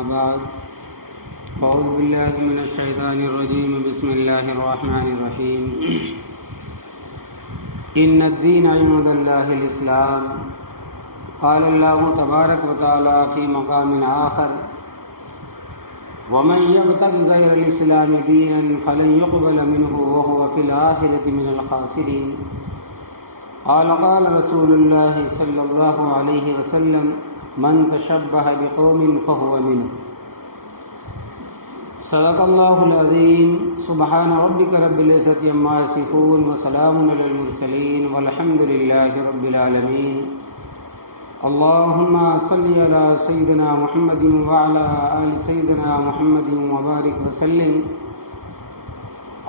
أما بعد أعوذ بالله من الشيطان الرجيم بسم الله الرحمن الرحيم إن الدين عند الله الإسلام قال الله تبارك وتعالى في مقام آخر ومن يبتغ غير الإسلام دينا فلن يقبل منه وهو في الآخرة من الخاسرين قال رسول الله صلى الله عليه وسلم من تشبه بقوم فهو منه صدق الله العظيم سبحان ربك رب العزة عما يصفون وسلام على المرسلين والحمد لله رب العالمين اللهم صل على سيدنا محمد وعلى آل سيدنا محمد وبارك وسلم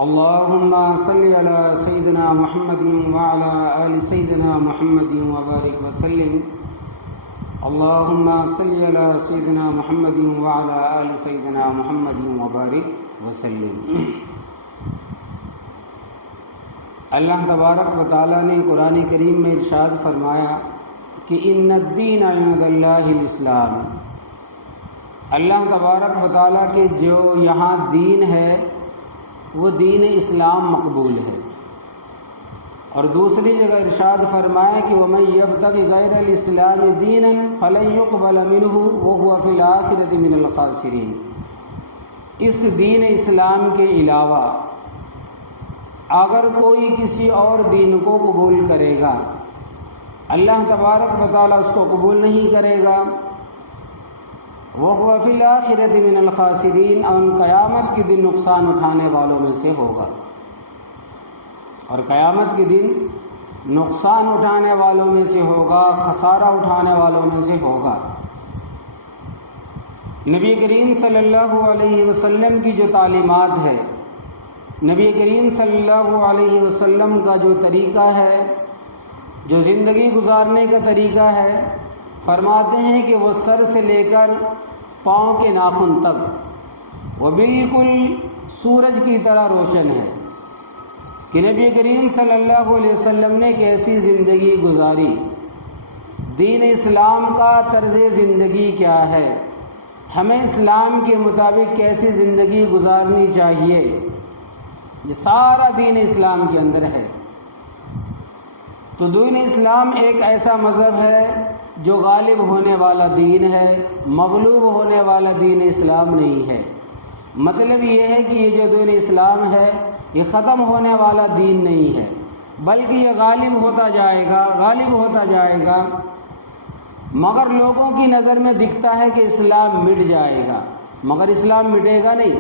اللهم صل على سيدنا محمد وعلى آل سيدنا محمد وبارك وسلم اللهم صل على سيدنا محمد وعلى آل سيدنا محمد وبارك وسلم۔ اللہ تبارک و تعالیٰ نے قرآن کریم میں ارشاد فرمایا کہ ان الدین عند اللہ الاسلام، اللہ تبارک و تعالیٰ کے جو یہاں دین ہے وہ دین اسلام مقبول ہے۔ اور دوسری جگہ ارشاد فرمایا کہ وَمَن يَبْتَغِ غَيْرَ الْإِسْلَامِ دِينًا فَلَن يُقْبَلَ مِنْهُ وَهُوَ فِي الْآخِرَةِ مِنَ الْخَاسِرِينَ، اس دین اسلام کے علاوہ اگر کوئی کسی اور دین کو قبول کرے گا اللہ تبارک و تعالیٰ اس کو قبول نہیں کرے گا، وَهُوَ فِي الْآخِرَةِ مِنَ الْخَاسِرِينَ، اور قیامت کے دن نقصان اٹھانے والوں میں سے ہوگا، اور قیامت کے دن نقصان اٹھانے والوں میں سے ہوگا، خسارہ اٹھانے والوں میں سے ہوگا۔ نبی کریم صلی اللہ علیہ وسلم کی جو تعلیمات ہے، نبی کریم صلی اللہ علیہ وسلم کا جو طریقہ ہے، جو زندگی گزارنے کا طریقہ ہے، فرماتے ہیں کہ وہ سر سے لے کر پاؤں کے ناخن تک وہ بالکل سورج کی طرح روشن ہے کہ نبی کریم صلی اللہ علیہ وسلم نے کیسی زندگی گزاری، دین اسلام کا طرز زندگی کیا ہے، ہمیں اسلام کے مطابق کیسی زندگی گزارنی چاہیے، یہ سارا دین اسلام کے اندر ہے۔ تو دین اسلام ایک ایسا مذہب ہے جو غالب ہونے والا دین ہے، مغلوب ہونے والا دین اسلام نہیں ہے۔ مطلب یہ ہے کہ یہ جو دین اسلام ہے یہ ختم ہونے والا دین نہیں ہے، بلکہ یہ غالب ہوتا جائے گا، مگر لوگوں کی نظر میں دکھتا ہے کہ اسلام مٹ جائے گا، مگر اسلام مٹے گا نہیں۔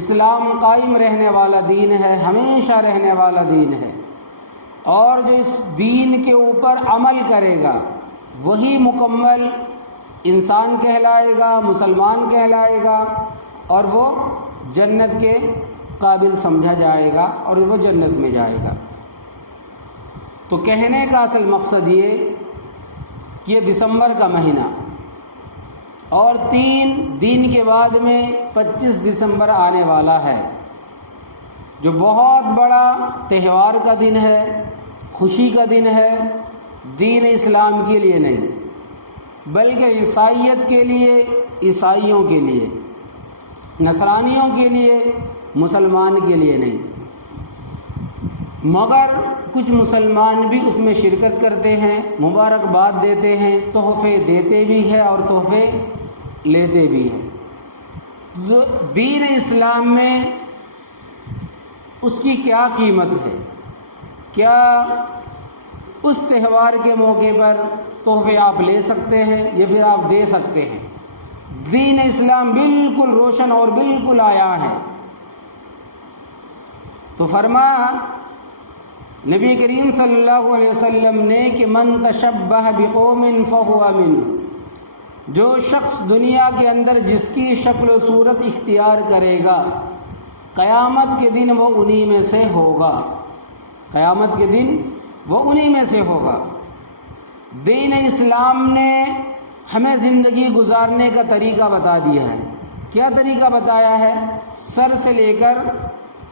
اسلام قائم رہنے والا دین ہے، ہمیشہ رہنے والا دین ہے، اور جو اس دین کے اوپر عمل کرے گا وہی مکمل انسان کہلائے گا، مسلمان کہلائے گا، اور وہ جنت کے قابل سمجھا جائے گا اور وہ جنت میں جائے گا۔ تو کہنے کا اصل مقصد یہ کہ یہ دسمبر کا مہینہ اور 3 دن کے بعد میں 25 دسمبر آنے والا ہے، جو بہت بڑا تہوار کا دن ہے، خوشی کا دن ہے، دین اسلام کے لیے نہیں بلکہ عیسائیت کے لیے، عیسائیوں کے لیے، نصرانیوں کے لیے، مسلمان کے لیے نہیں، مگر کچھ مسلمان بھی اس میں شرکت کرتے ہیں، مبارکباد دیتے ہیں، تحفے دیتے بھی ہیں اور تحفے لیتے بھی ہیں۔ دین اسلام میں اس کی کیا قیمت ہے؟ کیا اس تہوار کے موقع پر تحفے آپ لے سکتے ہیں یا پھر آپ دے سکتے ہیں؟ دین اسلام بالکل روشن اور بالکل آیا ہے۔ تو فرمایا نبی کریم صلی اللہ علیہ وسلم نے کہ من تشبہ بقوم فہو منہ، جو شخص دنیا کے اندر جس کی شکل و صورت اختیار کرے گا قیامت کے دن وہ انہی میں سے ہوگا، قیامت کے دن وہ انہی میں سے ہوگا۔ دین اسلام نے ہمیں زندگی گزارنے کا طریقہ بتا دیا ہے۔ کیا طریقہ بتایا ہے؟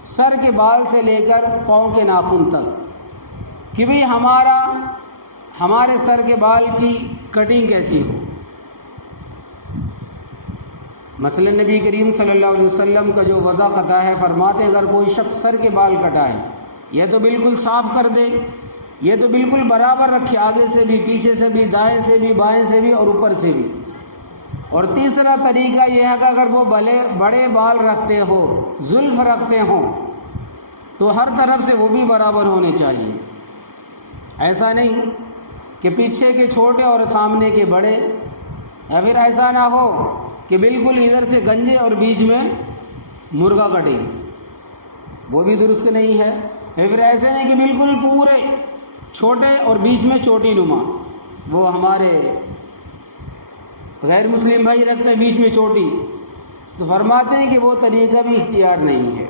سر کے بال سے لے کر پاؤں کے ناخن تک، کہ بھی ہمارے سر کے بال کی کٹنگ کیسی ہو، مثلا نبی کریم صلی اللہ علیہ وسلم کا جو وضع قطع ہے، فرماتے اگر کوئی شخص سر کے بال کٹائے، یہ تو بالکل صاف کر دے، یہ تو بالکل برابر رکھے، آگے سے بھی، پیچھے سے بھی، دائیں سے بھی، بائیں سے بھی اور اوپر سے بھی۔ اور تیسرا طریقہ یہ ہے کہ اگر وہ بڑے بال رکھتے ہو، زلف رکھتے ہوں، تو ہر طرف سے وہ بھی برابر ہونے چاہیے۔ ایسا نہیں کہ پیچھے کے چھوٹے اور سامنے کے بڑے، یا پھر ایسا نہ ہو کہ بالکل ادھر سے گنجے اور بیچ میں مرغا کٹے، وہ بھی درست نہیں ہے۔ یا پھر ایسے نہیں کہ بالکل پورے چھوٹے اور بیچ میں چوٹی نما، وہ ہمارے غیر مسلم بھائی رکھتے ہیں بیچ میں چوٹی، تو فرماتے ہیں کہ وہ طریقہ بھی اختیار نہیں ہے۔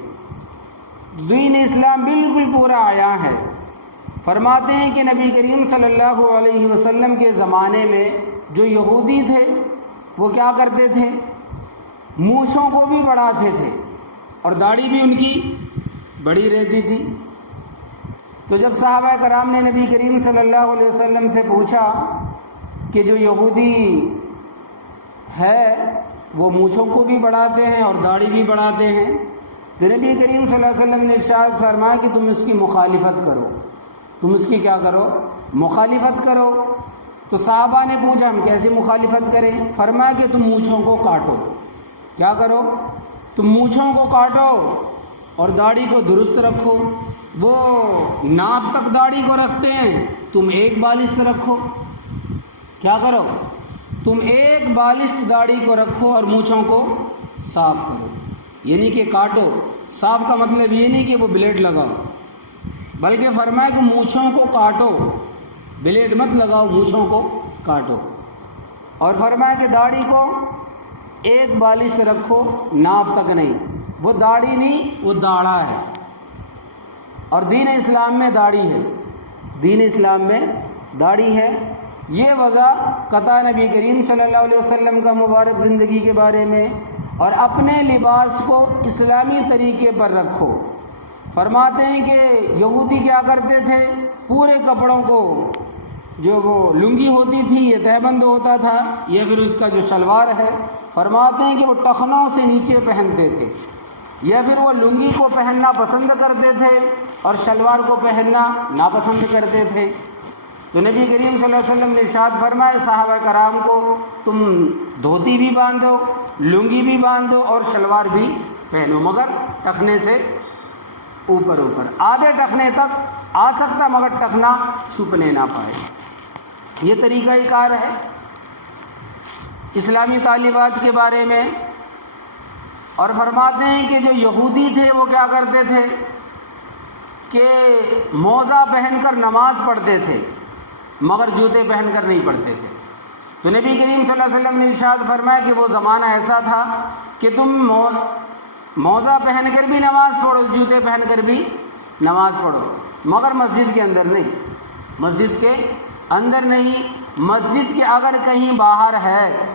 دین اسلام بالکل پورا عیاں ہے۔ فرماتے ہیں کہ نبی کریم صلی اللہ علیہ وسلم کے زمانے میں جو یہودی تھے وہ کیا کرتے تھے، مونچھوں کو بھی بڑھاتے تھے اور داڑھی بھی ان کی بڑی رہتی تھی۔ تو جب صحابہ کرام نے نبی کریم صلی اللہ علیہ وسلم سے پوچھا کہ جو یہودی ہے وہ مونچھوں کو بھی بڑھاتے ہیں اور داڑھی بھی بڑھاتے ہیں، تو نبی کریم صلی اللہ علیہ وسلم نے ارشاد فرمایا کہ تم اس کی مخالفت کرو، تم اس کی کیا کرو، مخالفت کرو۔ تو صحابہ نے پوچھا ہم کیسے مخالفت کریں؟ فرمایا کہ تم مونچھوں کو کاٹو۔ کیا کرو؟ تم مونچھوں کو کاٹو اور داڑھی کو درست رکھو۔ وہ ناف تک داڑھی کو رکھتے ہیں، تم ایک بالشت رکھو۔ کیا کرو؟ تم ایک بالشت داڑھی کو رکھو اور مونچھوں کو صاف کرو، یعنی کہ کاٹو۔ صاف کا مطلب یہ نہیں کہ وہ بلیڈ لگاؤ، بلکہ فرمایا کہ مونچھوں کو کاٹو، بلیڈ مت لگاؤ، مونچھوں کو کاٹو۔ اور فرمایا کہ داڑھی کو ایک بالش رکھو، ناف تک نہیں، وہ داڑھی نہیں، وہ داڑھا ہے۔ اور دین اسلام میں داڑھی ہے، دین اسلام میں داڑھی ہے۔ یہ وضع قطع نبی کریم صلی اللہ علیہ وسلم کا مبارک زندگی کے بارے میں۔ اور اپنے لباس کو اسلامی طریقے پر رکھو۔ فرماتے ہیں کہ یہودی کیا کرتے تھے، پورے کپڑوں کو، جو وہ لنگی ہوتی تھی یہ تہبند ہوتا تھا، یا پھر اس کا جو شلوار ہے، فرماتے ہیں کہ وہ ٹخنوں سے نیچے پہنتے تھے، یا پھر وہ لنگی کو پہننا پسند کرتے تھے اور شلوار کو پہننا ناپسند کرتے تھے۔ تو نبی کریم صلی اللہ علیہ وسلم نے ارشاد فرمایا صحابہ کرام کو، تم دھوتی بھی باندھو، لنگی بھی باندھو اور شلوار بھی پہنو، مگر ٹخنے سے اوپر اوپر، آدھے ٹخنے تک آ سکتا مگر ٹخنا چھپنے نہ پائے۔ یہ طریقہ کار ہے اسلامی تعلیمات کے بارے میں۔ اور فرماتے ہیں کہ جو یہودی تھے وہ کیا کرتے تھے کہ موزہ پہن کر نماز پڑھتے تھے مگر جوتے پہن کر نہیں پڑھتے تھے۔ تو نبی کریم صلی اللہ علیہ وسلم نے ارشاد فرمایا کہ وہ زمانہ ایسا تھا کہ تم موزہ پہن کر بھی نماز پڑھو، جوتے پہن کر بھی نماز پڑھو، مگر مسجد کے اندر نہیں، مسجد کے اندر نہیں۔ مسجد کے اگر کہیں باہر ہے،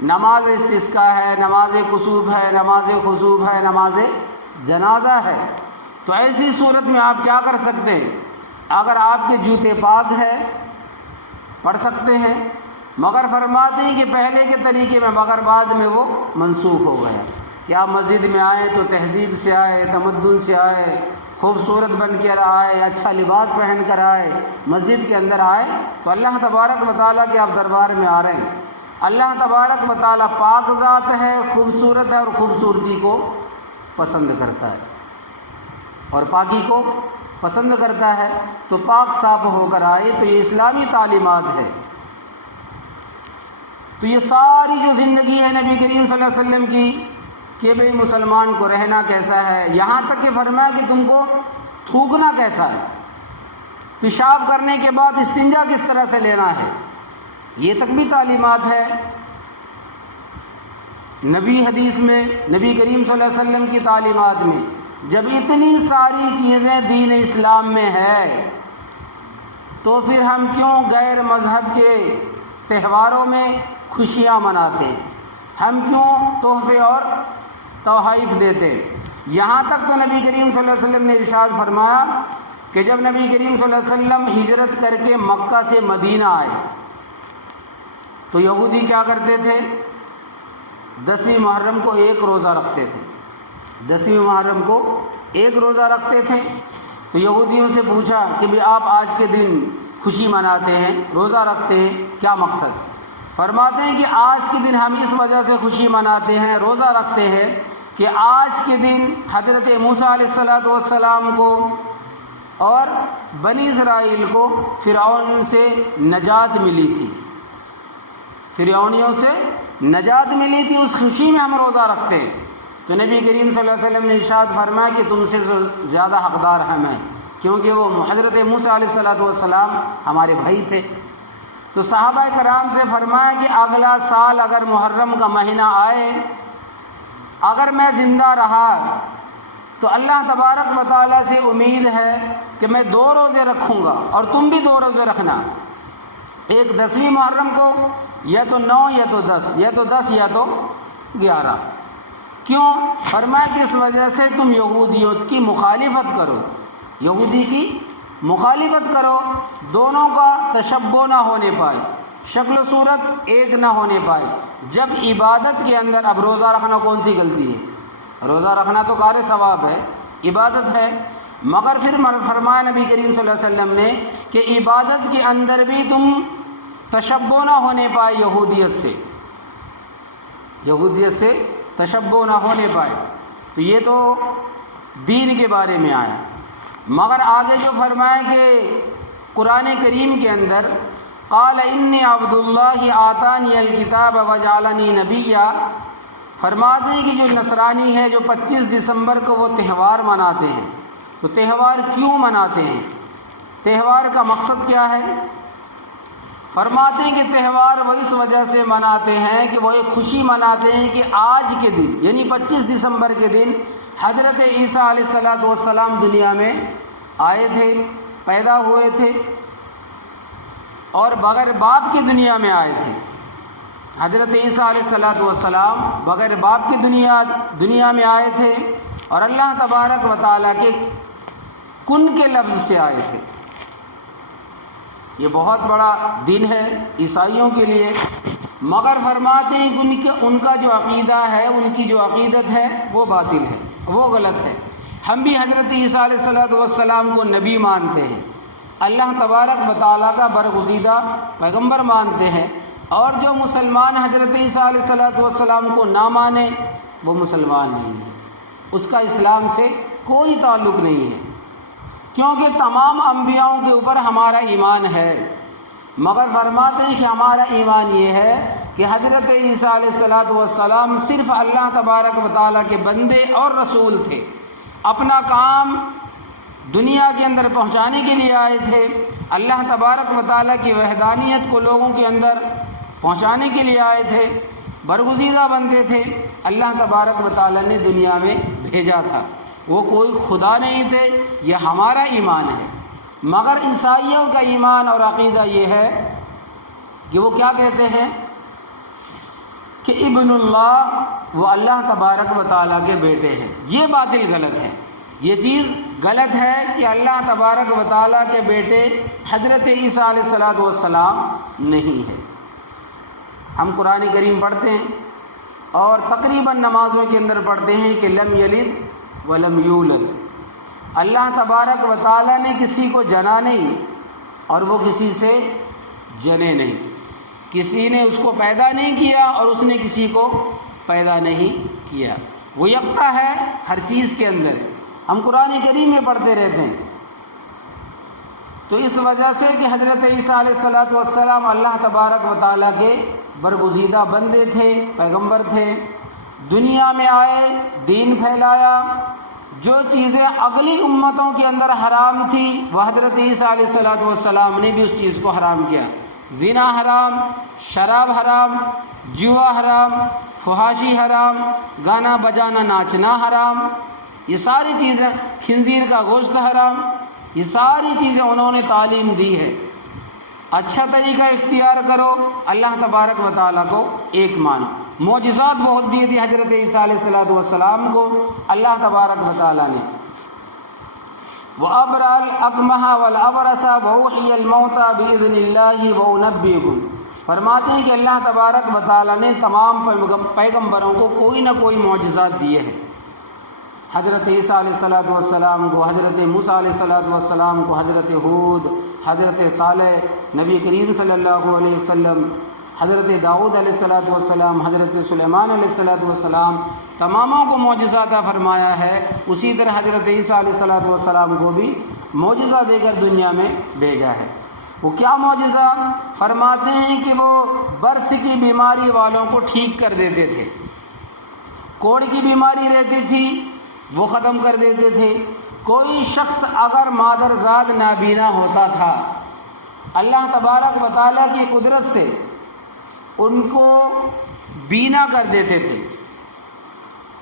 نماز استسقاء ہے، نماز کسوف ہے، نماز خسوف ہے، نماز جنازہ ہے، تو ایسی صورت میں آپ کیا کر سکتے ہیں، اگر آپ کے جوتے پاک ہے پڑھ سکتے ہیں، مگر فرماتے ہیں کہ پہلے کے طریقے میں، مگر بعد میں وہ منسوخ ہو گیا کہ آپ مسجد میں آئے تو تہذیب سے آئے، تمدن سے آئے، خوبصورت بن کر آئے، اچھا لباس پہن کر آئے، مسجد کے اندر آئے تو اللہ تبارک و تعالیٰ کے آپ دربار میں آ رہے ہیں۔ اللہ تبارک و تعالیٰ پاک ذات ہے، خوبصورت ہے اور خوبصورتی کو پسند کرتا ہے اور پاکی کو پسند کرتا ہے، تو پاک صاف ہو کر آئے۔ تو یہ اسلامی تعلیمات ہے۔ تو یہ ساری جو زندگی ہے نبی کریم صلی اللہ علیہ وسلم کی کہ بھئی مسلمان کو رہنا کیسا ہے، یہاں تک کہ فرمایا کہ تم کو تھوکنا کیسا ہے، پیشاب کرنے کے بعد استنجا کس طرح سے لینا ہے، یہ تک بھی تعلیمات ہے۔ نبی حدیث میں، نبی کریم صلی اللہ علیہ وسلم کی تعلیمات میں جب اتنی ساری چیزیں دین اسلام میں ہے تو پھر ہم کیوں غیر مذہب کے تہواروں میں خوشیاں مناتے ہیں، ہم کیوں تحفے اور تحائف دیتے؟ یہاں تک تو نبی کریم صلی اللہ علیہ وسلم نے ارشاد فرمایا کہ جب نبی کریم صلی اللہ علیہ وسلم ہجرت کر کے مکہ سے مدینہ آئے تو یہودی کیا کرتے تھے، 10ویں محرم کو ایک روزہ رکھتے تھے، 10ویں محرم کو ایک روزہ رکھتے تھے۔ تو یہودیوں سے پوچھا کہ بھی آپ آج کے دن خوشی مناتے ہیں، روزہ رکھتے ہیں، کیا مقصد؟ فرماتے ہیں کہ آج کے دن ہم اس وجہ سے خوشی مناتے ہیں، روزہ رکھتے ہیں کہ آج کے دن حضرت موسیٰ علیہ السلام کو اور بنی اسرائیل کو فرعون سے نجات ملی تھی، فرعونیوں سے نجات ملی تھی، اس خوشی میں ہم روزہ رکھتے ہیں۔ تو نبی کریم صلی اللہ علیہ وسلم نے ارشاد فرمایا کہ تم سے زیادہ حقدار ہم ہیں، کیونکہ وہ حضرت موسیٰ علیہ السلام ہمارے بھائی تھے۔ تو صحابہ کرام سے فرمایا کہ اگلا سال اگر محرم کا مہینہ آئے، اگر میں زندہ رہا تو اللہ تبارک و تعالیٰ سے امید ہے کہ میں 2 روزے رکھوں گا اور تم بھی 2 روزے رکھنا، ایک 10ویں محرم کو، یا تو 9 یا تو 10، یا تو 10 یا تو 11۔ کیوں؟ فرمایا کہ اس وجہ سے تم یہودیت کی مخالفت کرو، یہودی کی مخالفت کرو، دونوں کا تشبہ نہ ہونے پائے، شکل و صورت ایک نہ ہونے پائے۔ جب عبادت کے اندر، اب روزہ رکھنا کون سی غلطی ہے؟ روزہ رکھنا تو کار ثواب ہے، عبادت ہے، مگر پھر فرمایا نبی کریم صلی اللہ علیہ وسلم نے کہ عبادت کے اندر بھی تم تشبہ نہ ہونے پائے یہودیت سے، یہودیت سے تشبہ نہ ہونے پائے۔ تو یہ تو دین کے بارے میں آیا، مگر آگے جو فرمایا کہ قرآن کریم کے اندر قال انی عبد اللہ آتانی الکتاب وجعلنی نبیا، فرماتے ہیں کہ جو نصرانی ہے، جو 25 دسمبر کو وہ تہوار مناتے ہیں، تو تہوار کیوں مناتے ہیں؟ تہوار کا مقصد کیا ہے؟ فرماتے ہیں کہ تہوار وہ اس وجہ سے مناتے ہیں کہ وہ ایک خوشی مناتے ہیں کہ آج کے دن یعنی 25 دسمبر کے دن حضرت عیسیٰ علیہ السلام دنیا میں آئے تھے، پیدا ہوئے تھے، اور بغیر باپ کی دنیا میں آئے تھے۔ حضرت عیسیٰ علیہ السلام بغیر باپ کی دنیا میں آئے تھے، اور اللہ تبارک و تعالیٰ کے کن کے لفظ سے آئے تھے۔ یہ بہت بڑا دن ہے عیسائیوں کے لیے، مگر فرماتے ہیں کہ ان کا جو عقیدہ ہے، ان کی جو عقیدت ہے وہ باطل ہے، وہ غلط ہے۔ ہم بھی حضرت عیسیٰ علیہ السلام کو نبی مانتے ہیں، اللہ تبارک و تعالیٰ کا برگزیدہ پیغمبر مانتے ہیں، اور جو مسلمان حضرت عیسیٰ علیہ السلام کو نہ مانے وہ مسلمان نہیں ہے، اس کا اسلام سے کوئی تعلق نہیں ہے، کیونکہ تمام انبیاءوں کے اوپر ہمارا ایمان ہے، مگر فرماتے ہیں کہ ہمارا ایمان یہ ہے کہ حضرت عیسیٰ علیہ السلام صرف اللہ تبارک و تعالیٰ کے بندے اور رسول تھے، اپنا کام دنیا کے اندر پہنچانے کے لیے آئے تھے، اللہ تبارک و تعالیٰ کی وحدانیت کو لوگوں کے اندر پہنچانے کے لیے آئے تھے، برگزیدہ بندے تھے، اللہ تبارک و تعالیٰ نے دنیا میں بھیجا تھا، وہ کوئی خدا نہیں تھے۔ یہ ہمارا ایمان ہے، مگر عیسائیوں کا ایمان اور عقیدہ یہ ہے کہ وہ کیا کہتے ہیں کہ ابن اللہ، وہ اللہ تبارک و تعالیٰ کے بیٹے ہیں۔ یہ باطل غلط ہے، یہ چیز غلط ہے کہ اللہ تبارک و تعالیٰ کے بیٹے حضرت عیسیٰ علیہ السلام نہیں ہے۔ ہم قرآن کریم پڑھتے ہیں اور تقریباً نمازوں کے اندر پڑھتے ہیں کہ لم یلد ولم یولد، اللہ تبارک و تعالیٰ نے کسی کو جنا نہیں اور وہ کسی سے جنے نہیں، کسی نے اس کو پیدا نہیں کیا اور اس نے کسی کو پیدا نہیں کیا، وہ یکتا ہے ہر چیز کے اندر۔ ہم قرآن کریم میں پڑھتے رہتے ہیں، تو اس وجہ سے کہ حضرت عیسیٰ علیہ السلام اللہ تبارک و تعالیٰ کے برگزیدہ بندے تھے، پیغمبر تھے، دنیا میں آئے، دین پھیلایا، جو چیزیں اگلی امتوں کے اندر حرام تھی وہ حضرت عیسیٰ علیہ السلام نے بھی اس چیز کو حرام کیا۔ زنا حرام، شراب حرام، جوا حرام، فحاشی حرام، گانا بجانا ناچنا حرام، یہ ساری چیزیں، خنزیر کا گوشت حرام، یہ ساری چیزیں انہوں نے تعلیم دی ہے۔ اچھا طریقہ اختیار کرو، اللہ تبارک و تعالیٰ کو ایک مانو۔ معجزات بہت دی تھی حضرت عیسیٰ علیہ السلام کو اللہ تبارک و تعالیٰ نے، وَأَبْرَأَ الْأَكْمَحَ وَالْأَبْرَصَ وَأُحْيِيَ الْمَوْتَى بِإِذْنِ اللَّهِ وَأُنَبِّئُكُم فرماتے ہیں کہ اللہ تبارک و تعالیٰ نے تمام پیغمبروں کو کوئی نہ کوئی معجزات دیے ہیں۔ حضرت عیسیٰ علیہ السلام کو، حضرت موسیٰ علیہ السلام کو، حضرت ہود، حضرت صالح، نبی کریم صلی اللہ علیہ وسلم، حضرت داؤد علیہ السلام، حضرت سلیمان علیہ السلام، تماموں کو معجزہ عطا فرمایا ہے۔ اسی طرح حضرت عیسیٰ علیہ السلام کو بھی معجزہ دے کر دنیا میں بھیجا ہے۔ وہ کیا معجزہ؟ فرماتے ہیں کہ وہ برس کی بیماری والوں کو ٹھیک کر دیتے تھے، کوڑ کی بیماری رہتی تھی وہ ختم کر دیتے تھے۔ کوئی شخص اگر مادرزاد نابینا ہوتا تھا، اللہ تبارک و تعالیٰ کی قدرت سے ان کو بینا کر دیتے تھے۔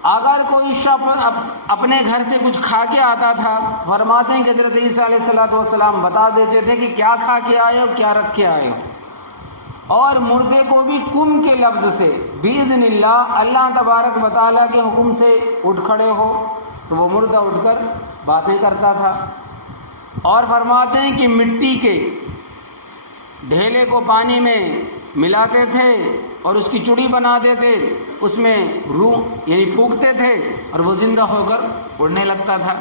اگر کوئی شخص اپنے گھر سے کچھ کھا کے آتا تھا، فرماتے ہیں کہ حضرت عیسیٰ علیہ السلام بتا دیتے تھے کہ کیا کھا کے آئے ہو، کیا رکھ کے آئے ہو۔ اور مردے کو بھی کم کے لفظ سے بإذن اللہ تبارک و تعالیٰ کے حکم سے اٹھ کھڑے ہو تو وہ مردہ اٹھ کر باتیں کرتا تھا۔ اور فرماتے ہیں کہ مٹی کے ڈھیلے کو پانی میں ملاتے تھے اور اس کی چڑی بنا دیتے، اس میں روح یعنی پھونکتے تھے اور وہ زندہ ہو کر اڑنے لگتا تھا۔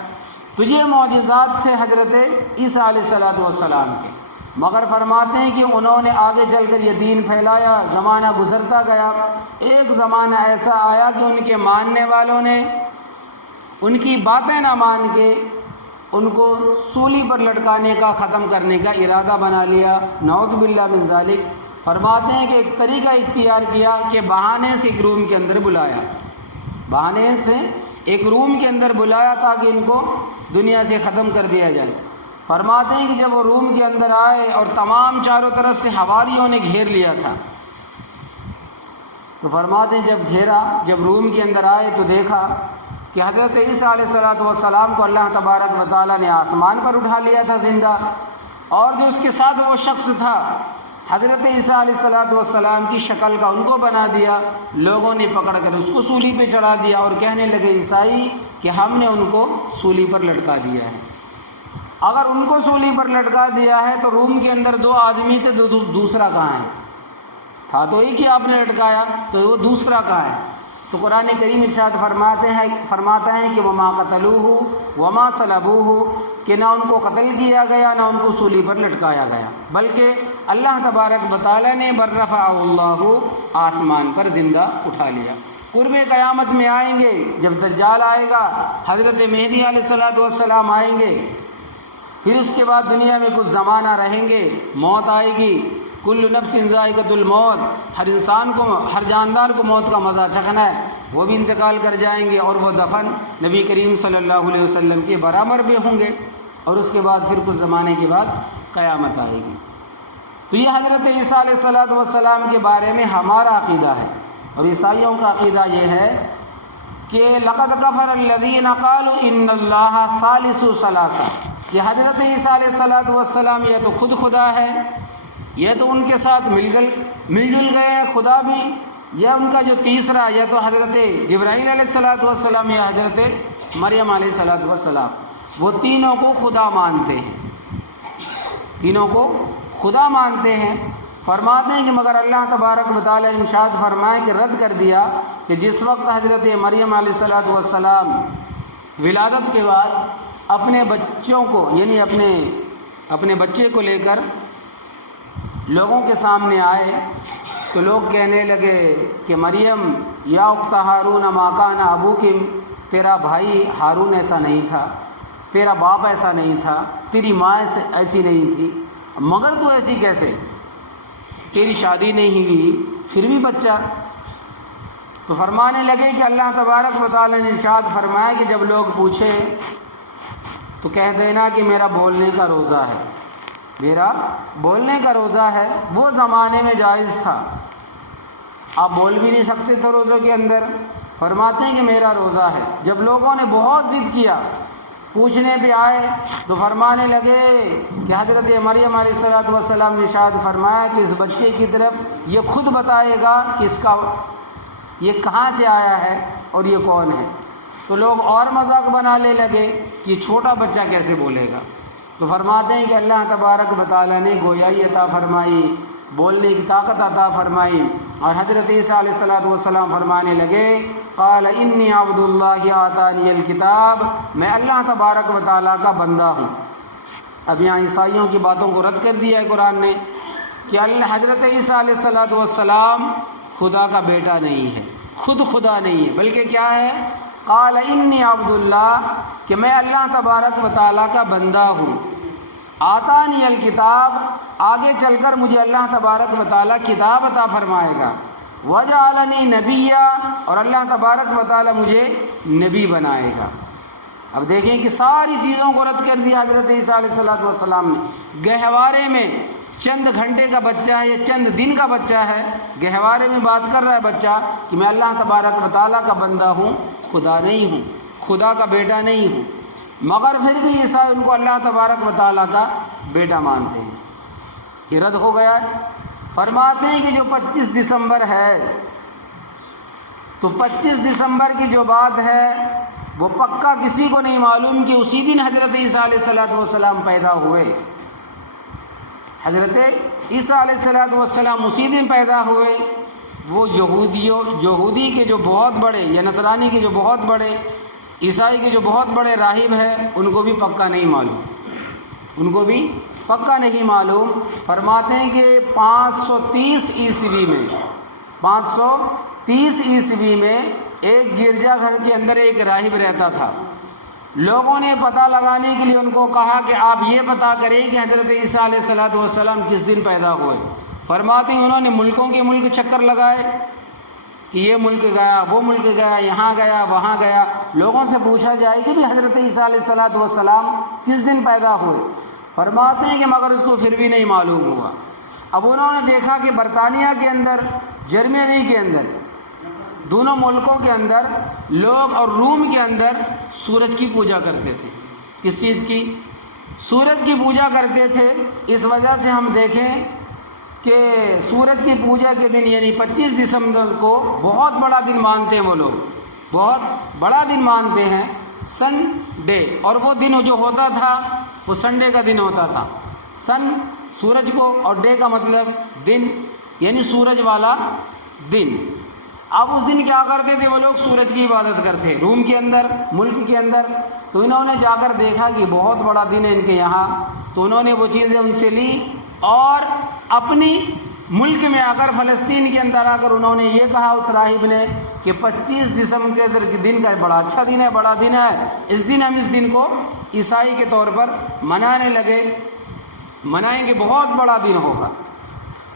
تو یہ معجزات تھے حضرت عیسیٰ علیہ السلام کے، مگر فرماتے ہیں کہ انہوں نے آگے چل کر یہ دین پھیلایا، زمانہ گزرتا گیا۔ ایک زمانہ ایسا آیا کہ ان کے ماننے والوں نے ان کی باتیں نہ مان کے ان کو سولی پر لٹکانے کا، ختم کرنے کا ارادہ بنا لیا، نعوذ باللہ من ذالک۔ فرماتے ہیں کہ ایک طریقہ اختیار کیا کہ بہانے سے ایک روم کے اندر بلایا، بہانے سے ایک روم کے اندر بلایا تاکہ ان کو دنیا سے ختم کر دیا جائے۔ فرماتے ہیں کہ جب وہ روم کے اندر آئے اور تمام چاروں طرف سے حواریوں نے گھیر لیا تھا، تو فرماتے ہیں جب روم کے اندر آئے تو دیکھا کہ حضرت عیسیٰ علیہ السلام کو اللہ تبارک و تعالیٰ نے آسمان پر اٹھا لیا تھا زندہ، اور جو اس کے ساتھ وہ شخص تھا حضرت عیسیٰ علیہ السلام کی شکل کا ان کو بنا دیا۔ لوگوں نے پکڑ کر اس کو سولی پہ چڑھا دیا اور کہنے لگے عیسائی کہ ہم نے ان کو سولی پر لٹکا دیا ہے۔ اگر ان کو سولی پر لٹکا دیا ہے تو روم کے اندر 2 آدمی تھے، دوسرا کہاں ہے؟ تھا تو ایک ہی آپ نے لٹکایا، تو وہ دوسرا کہاں ہے؟ تو قرآن کریم ارشاد فرماتا ہے کہ وما قتلوہ وما صلبوہ، کہ نہ ان کو قتل کیا گیا نہ ان کو سولی پر لٹکایا گیا، بلکہ اللہ تبارک و تعالیٰ نے بررفعہ اللہ، آسمان پر زندہ اٹھا لیا۔ قرب قیامت میں آئیں گے، جب دجال آئے گا، حضرت مہدی علیہ السلام آئیں گے، پھر اس کے بعد دنیا میں کچھ زمانہ رہیں گے، موت آئے گی، کل نفس ذائقۃ الموت، ہر انسان کو، ہر جاندار کو موت کا مزہ چکھنا ہے، وہ بھی انتقال کر جائیں گے، اور وہ دفن نبی کریم صلی اللہ علیہ وسلم کے برابر بھی ہوں گے، اور اس کے بعد پھر کچھ زمانے کے بعد قیامت آئے گی۔ تو یہ حضرت عیسیٰ علیہ السلام کے بارے میں ہمارا عقیدہ ہے، اور عیسائیوں کا عقیدہ یہ ہے کہ لقد کفر الذین قالوا ان اللہ ثالث ثلاثہ، کہ حضرت عیسیٰ علیہ السلام یہ تو خود خدا ہے، یہ تو ان کے ساتھ مل جل گئے ہیں خدا بھی، یا ان کا جو تیسرا، یا تو حضرت جبرائیل علیہ السلام یا حضرت مریم علیہ السلام، وہ تینوں کو خدا مانتے ہیں، تینوں کو خدا مانتے ہیں۔ فرماتے ہیں کہ مگر اللہ تبارک و تعالیٰ نے ارشاد فرمائے کہ رد کر دیا کہ جس وقت حضرت مریم علیہ السلام ولادت کے بعد اپنے بچوں کو، یعنی اپنے بچے کو لے کر لوگوں کے سامنے آئے تو لوگ کہنے لگے کہ مریم یا اخت ہارون ما کان ابوکی، تیرا بھائی ہارون ایسا نہیں تھا، تیرا باپ ایسا نہیں تھا، تیری ماں ایسی نہیں تھی، مگر تو ایسی کیسے، تیری شادی نہیں ہوئی پھر بھی بچہ۔ تو فرمانے لگے کہ اللہ تبارک و تعالیٰ نے ارشاد فرمایا کہ جب لوگ پوچھے تو کہہ دینا کہ میرا بولنے کا روزہ ہے، میرا بولنے کا روزہ ہے۔ وہ زمانے میں جائز تھا، آپ بول بھی نہیں سکتے تھے روزوں کے اندر۔ فرماتے ہیں کہ میرا روزہ ہے۔ جب لوگوں نے بہت ضد کیا، پوچھنے پہ آئے تو فرمانے لگے کہ حضرت مریم علیہ السلام نے ارشاد فرمایا کہ اس بچے کی طرف یہ خود بتائے گا کہ اس کا یہ کہاں سے آیا ہے اور یہ کون ہے۔ تو لوگ اور مذاق بنانے لگے کہ چھوٹا بچہ کیسے بولے گا۔ تو فرماتے ہیں کہ اللہ تبارک و تعالیٰ نے گویائی عطا فرمائی بولنے کی طاقت عطا فرمائی۔ اور حضرت عیسیٰ علیہ السلام فرمانے لگے قال انی عبد اللہ آتانی الکتاب، میں اللہ تبارک و تعالیٰ کا بندہ ہوں۔ اب یہاں عیسائیوں کی باتوں کو رد کر دیا ہے قرآن نے کہ حضرت عیسیٰ علیہ السلام خدا کا بیٹا نہیں ہے، خود خدا نہیں ہے، بلکہ کیا ہے؟ قال انی عبد اللہ، کہ میں اللہ تبارک و تعالیٰ کا بندہ ہوں۔ آتانی الکتاب، آگے چل کر مجھے اللہ تبارک و تعالیٰ کتاب عطا فرمائے گا۔ وجعلنی نبیا، اور اللہ تبارک و تعالیٰ مجھے نبی بنائے گا۔ اب دیکھیں کہ ساری چیزوں کو رد کر دیا حضرت عیسیٰ علیہ السلام نے۔ گہوارے میں چند گھنٹے کا بچہ ہے یا چند دن کا بچہ ہے، گہوارے میں بات کر رہا ہے بچہ کہ میں اللہ تبارک و تعالیٰ کا بندہ ہوں، خدا نہیں ہوں، خدا کا بیٹا نہیں ہوں، مگر پھر بھی عیسائی ان کو اللہ تبارک و تعالیٰ کا بیٹا مانتے ہیں۔ یہ رد ہو گیا ہے۔ فرماتے ہیں کہ جو 25 دسمبر ہے، تو 25 دسمبر کی جو بات ہے وہ پکا کسی کو نہیں معلوم کہ اسی دن حضرت عیسیٰ علیہ السلام پیدا ہوئے۔ حضرت عیسیٰ علیہ السلام اسی دن پیدا ہوئے۔ وہ یہودی کے جو بہت بڑے یا نصرانی کے جو بہت بڑے، عیسائی کے جو بہت بڑے راہب ہیں، ان کو بھی پکا نہیں معلوم، ان کو بھی پکا نہیں معلوم۔ فرماتے ہیں کہ 530 عیسوی میں 530 عیسوی میں ایک گرجا گھر کے اندر ایک راہب رہتا تھا۔ لوگوں نے پتہ لگانے کے لیے ان کو کہا کہ آپ یہ پتہ کریں کہ حضرت عیسیٰ علیہ السلام کس دن پیدا ہوئے۔ فرماتے ہیں انہوں نے ملکوں کے ملک چکر لگائے کہ یہ ملک گیا، وہ ملک گیا، یہاں گیا، وہاں گیا، لوگوں سے پوچھا جائے کہ بھی حضرت عیسیٰ علیہ السلام کس دن پیدا ہوئے۔ فرماتے ہیں کہ مگر اس کو پھر بھی نہیں معلوم ہوا۔ اب انہوں نے دیکھا کہ برطانیہ کے اندر، جرمنی کے اندر، دونوں ملکوں کے اندر لوگ اور روم کے اندر سورج کی پوجا کرتے تھے۔ کس چیز کی؟ سورج کی پوجا کرتے تھے۔ اس وجہ سے ہم دیکھیں کہ سورج کی پوجا کے دن یعنی 25 دسمبر کو بہت بڑا دن مانتے ہیں وہ لوگ، بہت بڑا دن مانتے ہیں، سن ڈے۔ اور وہ دن جو ہوتا تھا وہ سنڈے کا دن ہوتا تھا۔ سن سورج کو، اور ڈے کا مطلب دن، یعنی سورج والا دن۔ اب اس دن کیا کرتے تھے وہ لوگ؟ سورج کی عبادت کرتے روم کے اندر، ملک کے اندر۔ تو انہوں نے جا کر دیکھا کہ بہت بڑا دن ہے ان کے یہاں، تو انہوں نے وہ چیزیں ان سے لی اور اپنی ملک میں آ کر، فلسطین کے اندر آ کر انہوں نے یہ کہا اس راہب نے کہ 25 دسمبر کے دن کا بڑا اچھا دن ہے، بڑا دن ہے، اس دن ہم اس دن کو عیسائی کے طور پر منانے لگے، منائیں گے، بہت بڑا دن ہوگا۔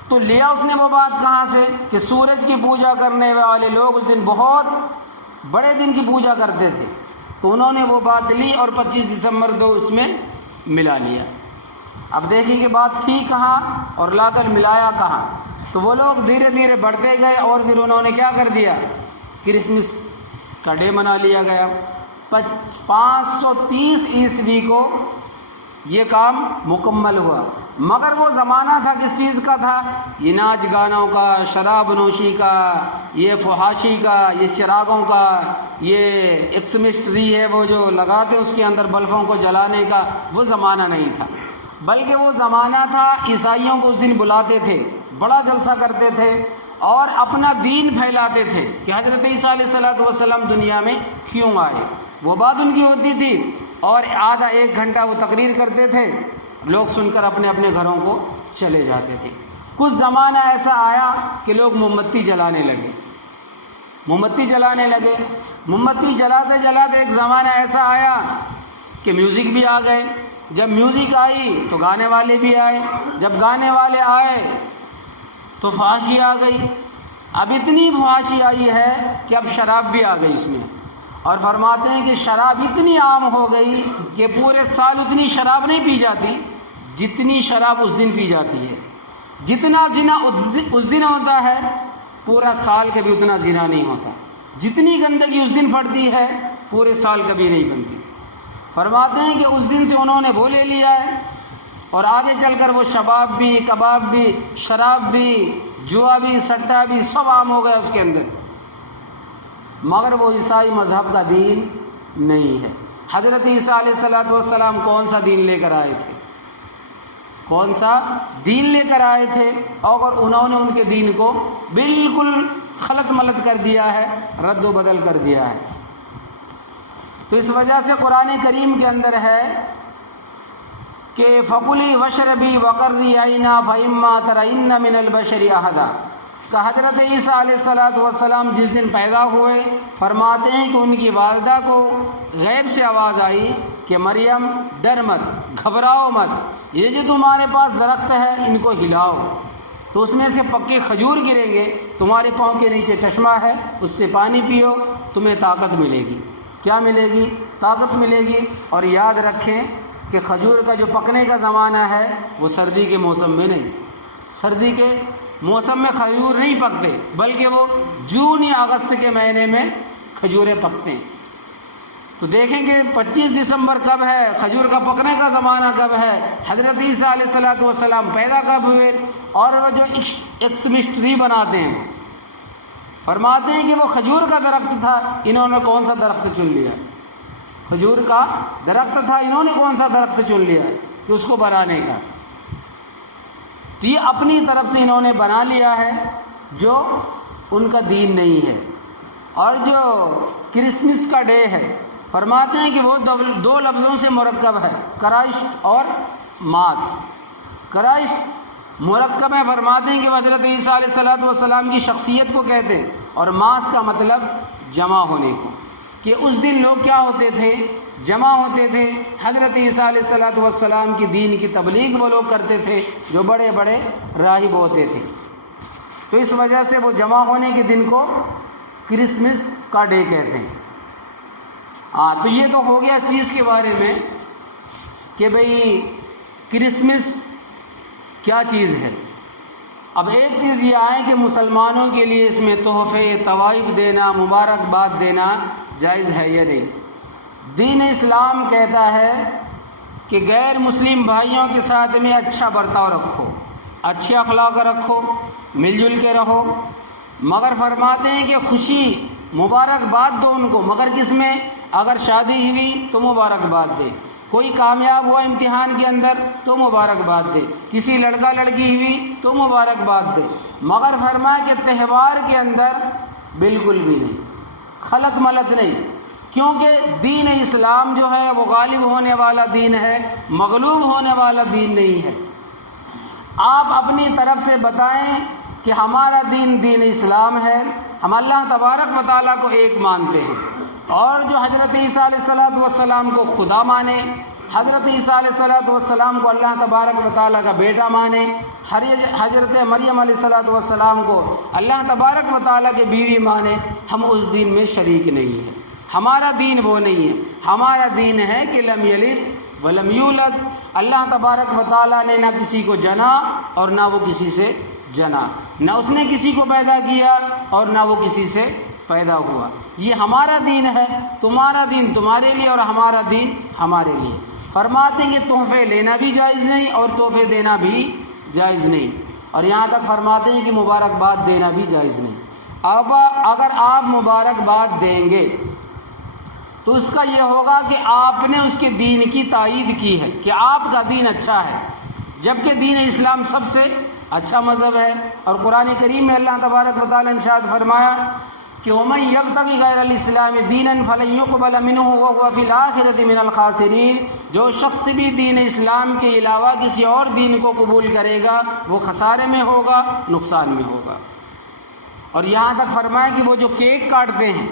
تو لیا اس نے وہ بات کہاں سے کہ سورج کی پوجا کرنے والے لوگ اس دن بہت بڑے دن کی پوجا کرتے تھے۔ تو انہوں نے وہ بات لی اور 25 دسمبر کو اس میں ملا لیا۔ اب دیکھیں کہ بات تھی کہاں اور لا کر ملایا کہاں۔ تو وہ لوگ دھیرے دھیرے بڑھتے گئے اور پھر انہوں نے کیا کر دیا؟ کرسمس کا ڈے منا لیا گیا۔ 530 عیسوی کو یہ کام مکمل ہوا۔ مگر وہ زمانہ تھا کس چیز کا تھا؟ یہ ناچ گانوں کا، شراب نوشی کا، یہ فحاشی کا، یہ چراغوں کا، یہ ایکسمس ٹری ہے وہ جو لگاتے اس کے اندر بلفوں کو جلانے کا، وہ زمانہ نہیں تھا، بلکہ وہ زمانہ تھا عیسائیوں کو اس دن بلاتے تھے، بڑا جلسہ کرتے تھے اور اپنا دین پھیلاتے تھے کہ حضرت عیسیٰ علیہ السلام دنیا میں کیوں آئے۔ وہ بات ان کی ہوتی تھی اور آدھا ایک گھنٹہ وہ تقریر کرتے تھے، لوگ سن کر اپنے اپنے گھروں کو چلے جاتے تھے۔ کچھ زمانہ ایسا آیا کہ لوگ موم بتی جلانے لگے، موم بتی جلانے لگے، موم بتی جلاتے جلاتے ایک زمانہ ایسا آیا کہ میوزک بھی آ گئے۔ جب میوزک آئی تو گانے والے بھی آئے، جب گانے والے آئے تو فحاشی آ گئی۔ اب اتنی فحاشی آئی ہے کہ اب شراب بھی آ گئی اس میں، اور فرماتے ہیں کہ شراب اتنی عام ہو گئی کہ پورے سال اتنی شراب نہیں پی جاتی جتنی شراب اس دن پی جاتی ہے۔ جتنا زنا اس دن ہوتا ہے پورا سال کبھی اتنا زنا نہیں ہوتا، جتنی گندگی اس دن پھٹتی ہے پورے سال کبھی نہیں بنتی۔ فرماتے ہیں کہ اس دن سے انہوں نے وہ لے لیا ہے اور آگے چل کر وہ شباب بھی، کباب بھی، شراب بھی، جوا بھی، سٹا بھی، سب عام ہو گیا اس کے اندر۔ مگر وہ عیسائی مذہب کا دین نہیں ہے۔ حضرت عیسیٰ علیہ السلام کون سا دین لے کر آئے تھے؟ کون سا دین لے کر آئے تھے، اور انہوں نے ان کے دین کو بالکل خلط ملط کر دیا ہے، رد و بدل کر دیا ہے۔ تو اس وجہ سے قرآن کریم کے اندر ہے کہ فَقُلِي وَاشْرَبِي وَقَرِّي عَيْنًا فَإِمَّا تَرَيِنَّ مِنَ الْبَشَرِ أَحَدًا، کہ حضرت عیسیٰ علیہ السلام جس دن پیدا ہوئے، فرماتے ہیں کہ ان کی والدہ کو غیب سے آواز آئی کہ مریم ڈر مت، گھبراؤ مت، یہ جو تمہارے پاس درخت ہے ان کو ہلاؤ، تو اس میں سے پکے کھجور گریں گے، تمہارے پاؤں کے نیچے چشمہ ہے، اس سے پانی پیو، تمہیں طاقت ملے گی۔ کیا ملے گی؟ طاقت ملے گی۔ اور یاد رکھیں کہ کھجور کا جو پکنے کا زمانہ ہے وہ سردی کے موسم میں نہیں، سردی کے موسم میں کھجور نہیں پکتے، بلکہ وہ جون یا اگست کے مہینے میں کھجوریں پکتے ہیں۔ تو دیکھیں کہ 25 دسمبر کب ہے، کھجور کا پکنے کا زمانہ کب ہے، حضرت عیسیٰ علیہ السلام پیدا کب ہوئے، اور وہ جو ایکسمس ٹری بناتے ہیں، فرماتے ہیں کہ وہ کھجور کا درخت تھا، انہوں نے کون سا درخت چن لیا؟ کھجور کا درخت تھا، انہوں نے کون سا درخت چن لیا کہ اس کو بنانے کا؟ تو یہ اپنی طرف سے انہوں نے بنا لیا ہے جو ان کا دین نہیں ہے۔ اور جو کرسمس کا ڈے ہے، فرماتے ہیں کہ وہ دو لفظوں سے مرکب ہے، کرائسٹ اور ماس۔ کرائسٹ مرکب ہے، فرماتے ہیں کہ حضرت عیسیٰ علیہ السلام کی شخصیت کو کہتے ہیں، اور ماس کا مطلب جمع ہونے کو، کہ اس دن لوگ کیا ہوتے تھے؟ جمع ہوتے تھے، حضرت عیسیٰ علیہ السلام کی دین کی تبلیغ وہ لوگ کرتے تھے جو بڑے بڑے راہب ہوتے تھے۔ تو اس وجہ سے وہ جمع ہونے کے دن کو کرسمس کا ڈے کہتے ہیں۔ تو یہ تو ہو گیا اس چیز کے بارے میں کہ بھئی کرسمس کیا چیز ہے۔ اب ایک چیز یہ آئے کہ مسلمانوں کے لیے اس میں تحفے، طوائف دینا، مبارکباد دینا جائز ہے یا نہیں؟ دین اسلام کہتا ہے کہ غیر مسلم بھائیوں کے ساتھ میں اچھا برتاؤ رکھو، اچھے اخلاق رکھو، مل جل کے رہو، مگر فرماتے ہیں کہ خوشی مبارکباد دو ان کو، مگر کس میں؟ اگر شادی ہوئی تو مبارکباد دے، کوئی کامیاب ہوا امتحان کے اندر تو مبارکباد دے، کسی لڑکا لڑکی ہوئی تو مبارکباد دے، مگر فرمایا کہ تہوار کے اندر بالکل بھی نہیں، خلط ملط نہیں، کیونکہ دین اسلام جو ہے وہ غالب ہونے والا دین ہے، مغلوب ہونے والا دین نہیں ہے۔ آپ اپنی طرف سے بتائیں کہ ہمارا دین دین اسلام ہے، ہم اللہ تبارک و تعالیٰ کو ایک مانتے ہیں، اور جو حضرت عیسیٰ علیہ السلام کو خدا مانے، حضرت عیسیٰ علیہ السلام کو اللہ تبارک و تعالیٰ کا بیٹا مانے، حضرت مریم علیہ السلام کو اللہ تبارک و تعالیٰ کے بیوی مانے، ہم اس دین میں شریک نہیں ہیں۔ ہمارا دین وہ نہیں ہے، ہمارا دین ہے کہ لم یلد ولم یولد، اللہ تبارک و تعالیٰ نے نہ کسی کو جنا اور نہ وہ کسی سے جنا، نہ اس نے کسی کو پیدا کیا اور نہ وہ کسی سے پیدا ہوا۔ یہ ہمارا دین ہے، تمہارا دین تمہارے لیے اور ہمارا دین ہمارے لیے۔ فرماتے ہیں کہ تحفے لینا بھی جائز نہیں اور تحفے دینا بھی جائز نہیں، اور یہاں تک فرماتے ہیں کہ مبارکباد دینا بھی جائز نہیں۔ اب اگر آپ مبارکباد دیں گے تو اس کا یہ ہوگا کہ آپ نے اس کے دین کی تائید کی ہے کہ آپ کا دین اچھا ہے، جبکہ دین اسلام سب سے اچھا مذہب ہے۔ اور قرآن کریم میں اللہ تبارک و تعالیٰ نے ارشاد فرمایا کہ وَمَن يَبْتَغِ غَيْرَ الْإِسْلَامِ دِينًا فَلَن يُقْبَلَ مِنْهُ وَهُوَ فِي الْآخِرَةِ مِنَ الْخَاسِرِينَ، جو شخص بھی دین اسلام کے علاوہ کسی اور دین کو قبول کرے گا وہ خسارے میں ہوگا، نقصان میں ہوگا۔ اور یہاں تک فرمایا کہ وہ جو کیک کاٹتے ہیں،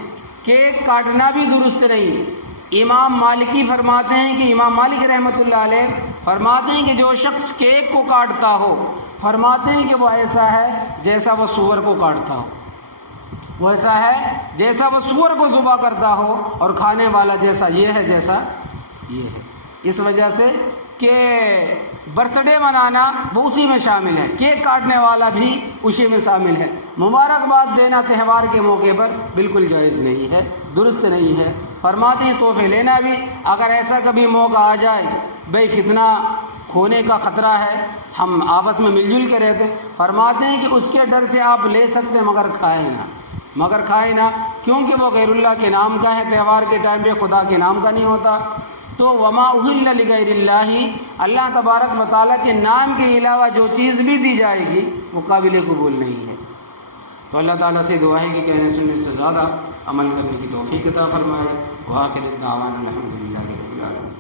کیک کاٹنا بھی درست نہیں۔ امام مالکی فرماتے ہیں کہ امام مالک رحمۃ اللہ علیہ فرماتے ہیں کہ جو شخص کیک کو کاٹتا ہو، فرماتے ہیں کہ وہ ایسا ہے جیسا وہ سور کو کاٹتا ہو، وہ ایسا ہے جیسا وہ سور کو ذبح کرتا ہو، اور کھانے والا جیسا یہ ہے جیسا یہ ہے۔ اس وجہ سے کہ برتھ ڈے منانا وہ اسی میں شامل ہے، کیک کاٹنے والا بھی اسی میں شامل ہے۔ مبارکباد دینا تہوار کے موقع پر بالکل جائز نہیں ہے، درست نہیں ہے۔ فرماتے ہیں تحفے لینا بھی، اگر ایسا کبھی موقع آ جائے بھئی فتنہ کھونے کا خطرہ ہے، ہم آپس میں مل جل کے رہتے، فرماتے ہیں کہ اس کے ڈر سے آپ لے سکتے ہیں مگر کھائیں نہ، کیونکہ وہ غیر اللہ کے نام کا ہے، تہوار کے ٹائم پہ خدا کے نام کا نہیں ہوتا۔ تو وما اہل لغیر اللہ، اللہ تبارک و تعالیٰ کے نام کے علاوہ جو چیز بھی دی جائے گی وہ قابل قبول نہیں ہے۔ تو اللہ تعالیٰ سے دعا ہے کہ کہنے سننے سے زیادہ عمل کرنے کی توفیق عطا فرمائے۔ وآخر الدعوانا الحمدللہ رب العالمین۔